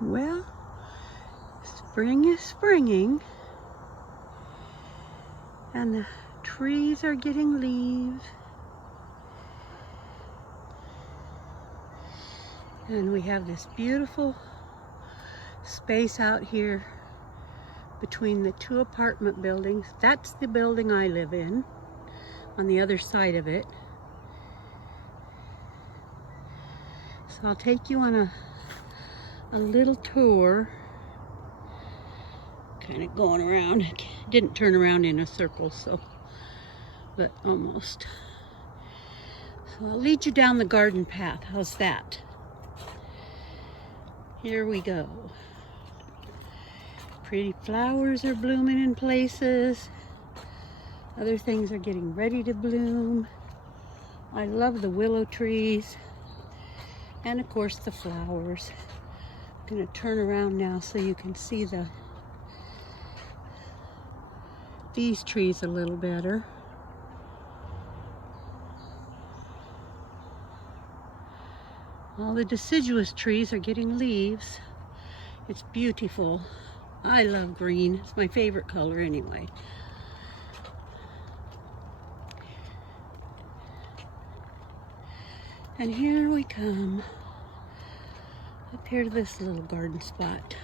Well, spring is springing, and the trees are getting leaves, and we have this beautiful space out here between the two apartment buildings. That's the building I live in, on the other side of it. So I'll take you on a little tour, kind of going around. Didn't turn around in a circle, so, but almost. So I'll lead you down the garden path. How's that? Here we go. Pretty flowers are blooming in places. Other things are getting ready to bloom. I love the willow trees. And of course the flowers. I'm gonna turn around now so you can see these trees a little better. All the deciduous trees are getting leaves. It's beautiful. I love green. It's my favorite color anyway. And here we come. Up here to this little garden spot.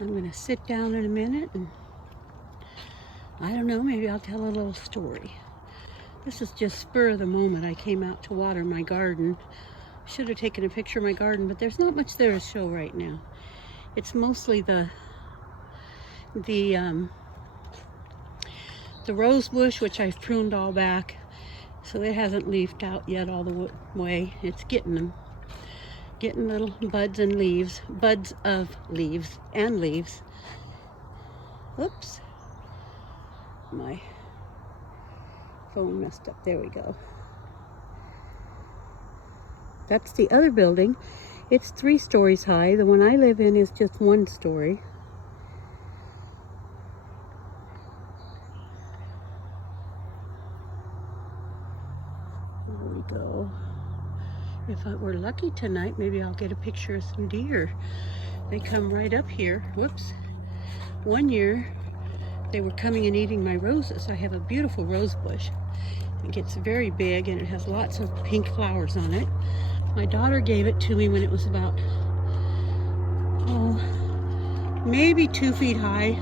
I'm gonna sit down in a minute and I don't know, maybe I'll tell a little story. This is just spur of the moment. I came out to water my garden. Should have taken a picture of my garden, but there's not much there to show right now. It's mostly the rose bush, which I've pruned all back, so it hasn't leafed out yet all the way. It's getting them. Getting little buds and leaves. Buds of leaves and leaves. Oops. My phone messed up. There we go. That's the other building. It's 3 stories high. The one I live in is just 1 story. There we go. If we're lucky tonight, maybe I'll get a picture of some deer. They come right up here. Whoops. One year, they were coming and eating my roses. I have a beautiful rose bush. It gets very big and it has lots of pink flowers on it. My daughter gave it to me when it was about, maybe 2 feet high.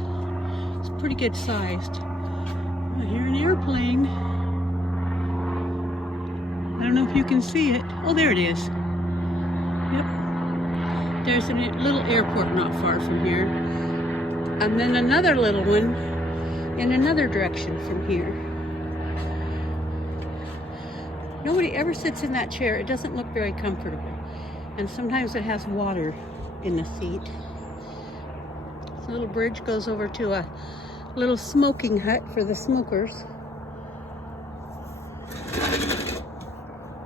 It's pretty good sized. I hear an airplane. I don't know if you can see it. Oh, there it is. Yep. There's a little airport not far from here. And then another little one in another direction from here. Nobody ever sits in that chair. It doesn't look very comfortable. And sometimes it has water in the seat. This little bridge goes over to a little smoking hut for the smokers.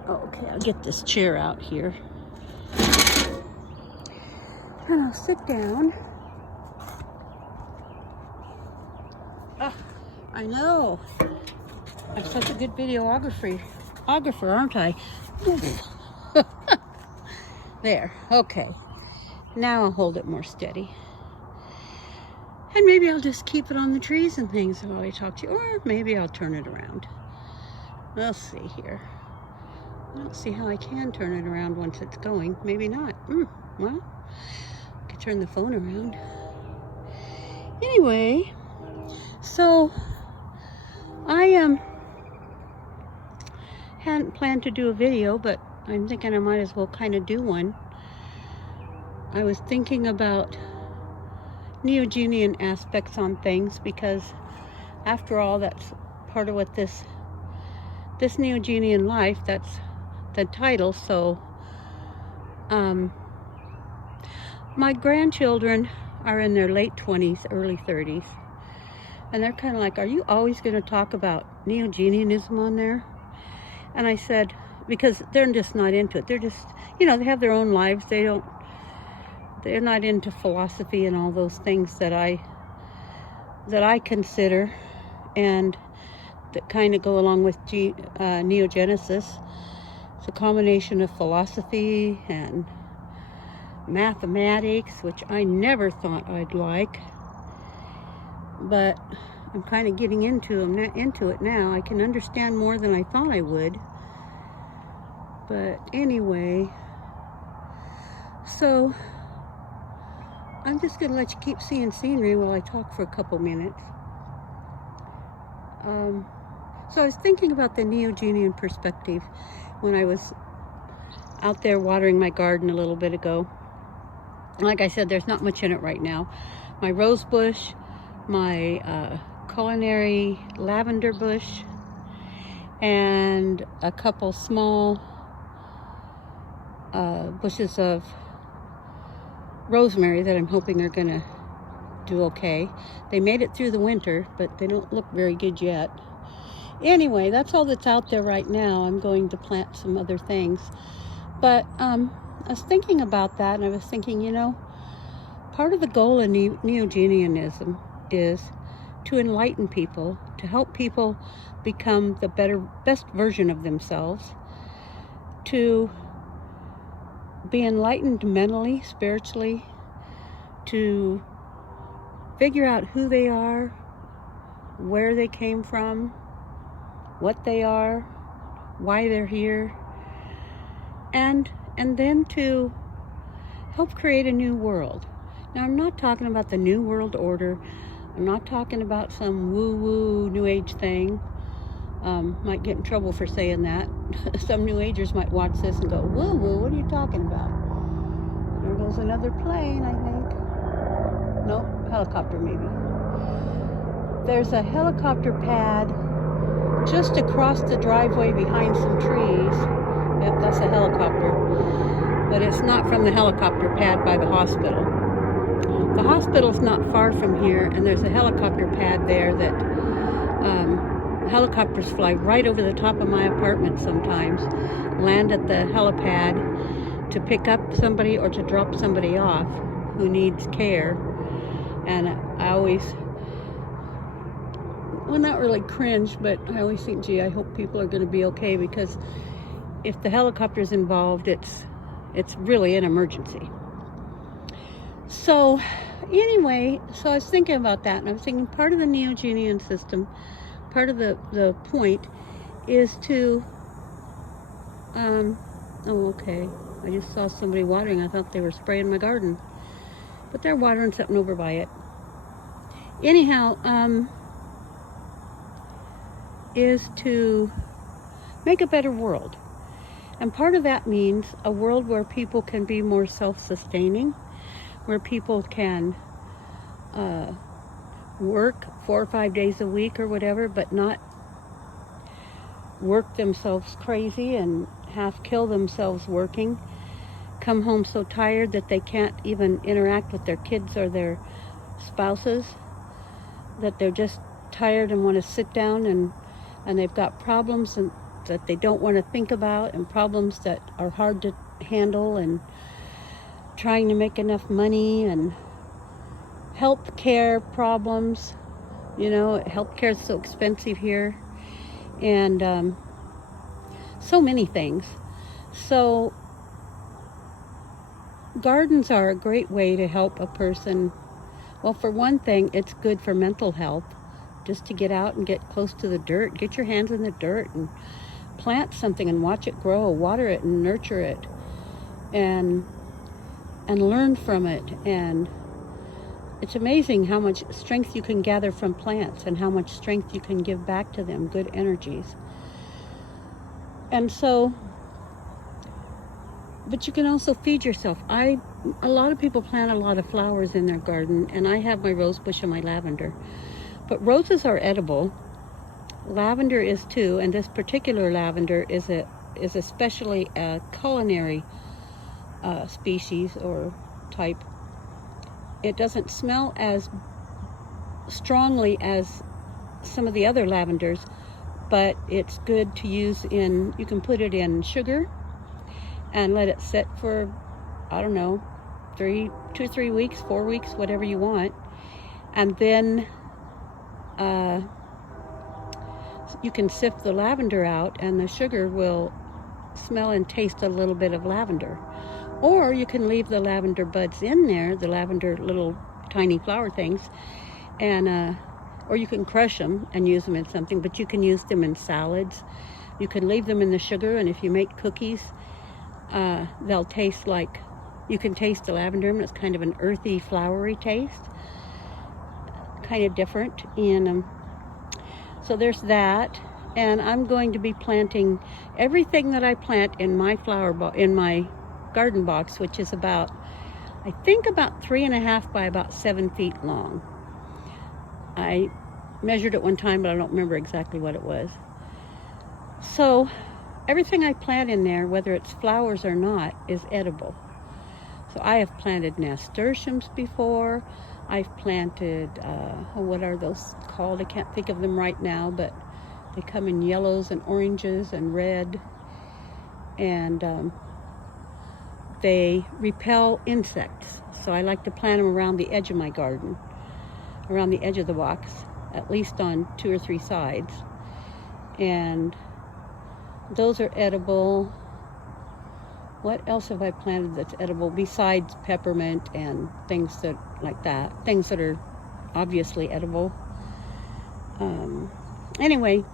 Okay, I'll get this chair out here. And I'll sit down. Oh, I know. I'm such a good videographer, aren't I? There, okay. Now I'll hold it more steady. And maybe I'll just keep it on the trees and things while I talk to you. Or maybe I'll turn it around. We'll see here. I don't see how I can turn it around once it's going. Maybe not. Well, I could turn the phone around. Anyway, so I hadn't planned to do a video, but I'm thinking I might as well kind of do one. I was thinking about Neogenian aspects on things because after all, that's part of what this Neogenian life, that's the title. So my grandchildren are in their late 20s, early 30s, and they're kind of like, are you always going to talk about Neogenianism on there? And I said, because they're just not into it. They're just, they have their own lives. They're not into philosophy and all those things that I consider and that kind of go along with Neogenesis. It's a combination of philosophy and mathematics, which I never thought I'd like, but I'm kind of getting into it now. I can understand more than I thought I would. But anyway, so I'm just going to let you keep seeing scenery while I talk for a couple minutes. So I was thinking about the Neogenian perspective when I was out there watering my garden a little bit ago. Like I said, there's not much in it right now. My rose bush, my culinary lavender bush, and a couple small bushes of rosemary that I'm hoping are gonna do okay. They made it through the winter, but they don't look very good yet. Anyway, that's all that's out there right now. I'm going to plant some other things. But I was thinking about that, and I was thinking, you know, part of the goal of Neogenianism is to enlighten people, to help people become the best version of themselves, to be enlightened mentally, spiritually, to figure out who they are, where they came from, what they are, why they're here, and then to help create a new world. Now, I'm not talking about the New World Order. I'm not talking about some woo-woo New Age thing. Might get in trouble for saying that. Some New Agers might watch this and go, woo-woo, what are you talking about? There goes another plane, I think. Nope, helicopter maybe. There's a helicopter pad just across the driveway behind some trees. Yep, that's a helicopter. But it's not from the helicopter pad by the hospital. The hospital's not far from here, and there's a helicopter pad there that helicopters fly right over the top of my apartment sometimes, land at the helipad to pick up somebody or to drop somebody off who needs care. And I always, well, not really cringe, but I always think, gee, I hope people are going to be okay, because if the helicopter's involved, it's really an emergency. So anyway, so I was thinking about that, and I was thinking part of the Neogenian system, part of the point is to, oh, okay, I just saw somebody watering. I thought they were spraying my garden, but they're watering something over by it. Anyhow, is to make a better world. And part of that means a world where people can be more self-sustaining, where people can work 4 or 5 days a week or whatever, but not work themselves crazy and half kill themselves working, come home so tired that they can't even interact with their kids or their spouses, that they're just tired and want to sit down, and they've got problems and that they don't want to think about, and problems that are hard to handle, and trying to make enough money, and health care problems. You know, health care is so expensive here, and so many things. So gardens are a great way to help a person. Well, for one thing, it's good for mental health, just to get out and get close to the dirt, get your hands in the dirt and plant something and watch it grow, water it and nurture it, and learn from it. And it's amazing how much strength you can gather from plants and how much strength you can give back to them, good energies. And so, but you can also feed yourself. A lot of people plant a lot of flowers in their garden, and I have my rose bush and my lavender. But roses are edible. Lavender is too, and this particular lavender is especially a culinary species or type. It doesn't smell as strongly as some of the other lavenders, but it's good to use in, you can put it in sugar and let it sit for, I don't know, 2 or 3 weeks, 4 weeks, whatever you want. And then you can sift the lavender out, and the sugar will smell and taste a little bit of lavender. Or you can leave the lavender buds in there, the lavender little tiny flower things, and or you can crush them and use them in something, but you can use them in salads. You can leave them in the sugar, and if you make cookies, they'll taste like, you can taste the lavender, and it's kind of an earthy, flowery taste. Kind of different. And so there's that. And I'm going to be planting everything that I plant in my in my garden box, which is about, I think about 3.5 by about 7 feet long. I measured it one time, but I don't remember exactly what it was. So everything I plant in there, whether it's flowers or not, is edible. So I have planted nasturtiums before. I've planted, what are those called? I can't think of them right now, but they come in yellows and oranges and red. And they repel insects. So I like to plant them around the edge of my garden, around the edge of the box, at least on 2 or 3 sides. And those are edible. What else have I planted that's edible besides peppermint and things that like that? Things that are obviously edible. Anyway,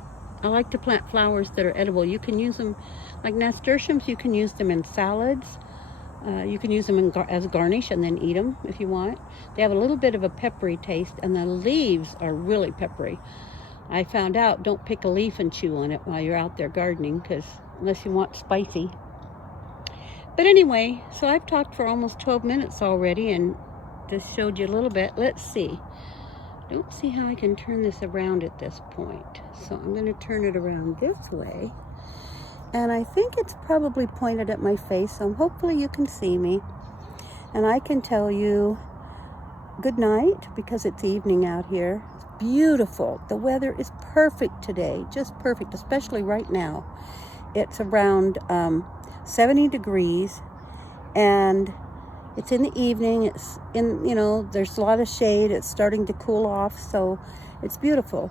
I like to plant flowers that are edible. You can use them, like nasturtiums, you can use them in salads. You can use them as garnish and then eat them if you want. They have a little bit of a peppery taste, and the leaves are really peppery. I found out, don't pick a leaf and chew on it while you're out there gardening, because unless you want spicy. But anyway, so I've talked for almost 12 minutes already, and just showed you a little bit. Let's see. Don't see how I can turn this around at this point. So I'm going to turn it around this way. And I think it's probably pointed at my face, so hopefully you can see me. And I can tell you good night, because it's evening out here. It's beautiful. The weather is perfect today, just perfect, especially right now. It's around 70 degrees, and it's in the evening. It's in, there's a lot of shade. It's starting to cool off, so it's beautiful.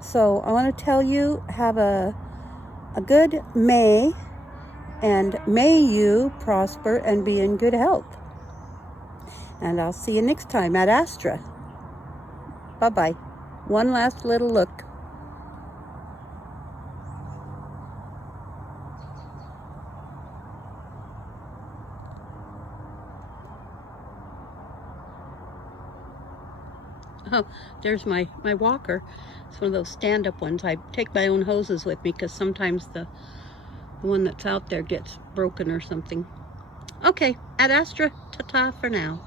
So I want to tell you, have a good May, and may you prosper and be in good health. And I'll see you next time at Astra. Bye-bye. One last little look. Oh, there's my walker. It's one of those stand-up ones. I take my own hoses with me because sometimes the one that's out there gets broken or something. Okay, at Astra, ta-ta for now.